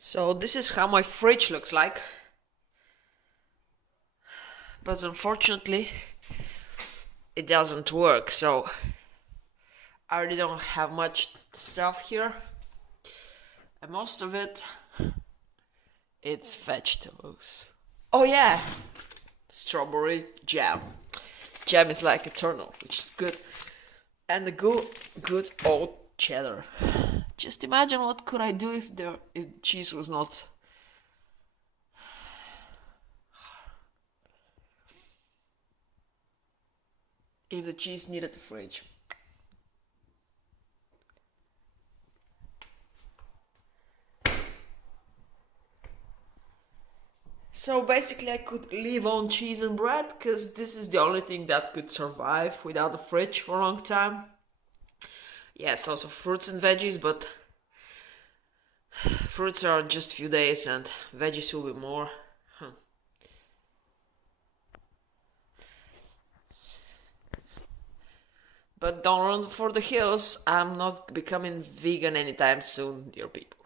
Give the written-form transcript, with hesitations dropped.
So this is how my fridge looks like. But unfortunately, it doesn't work, so I really don't have much stuff here. And most of it's vegetables. Oh yeah, strawberry jam. Jam is like eternal, which is good. And the good old cheddar. Just imagine what could I do if the cheese was not. If the cheese needed the fridge. So basically, I could live on cheese and bread because this is the only thing that could survive without a fridge for a long time. Yes, also fruits and veggies, but fruits are just a few days and veggies will be more. But don't run for the hills. I'm not becoming vegan anytime soon, dear people.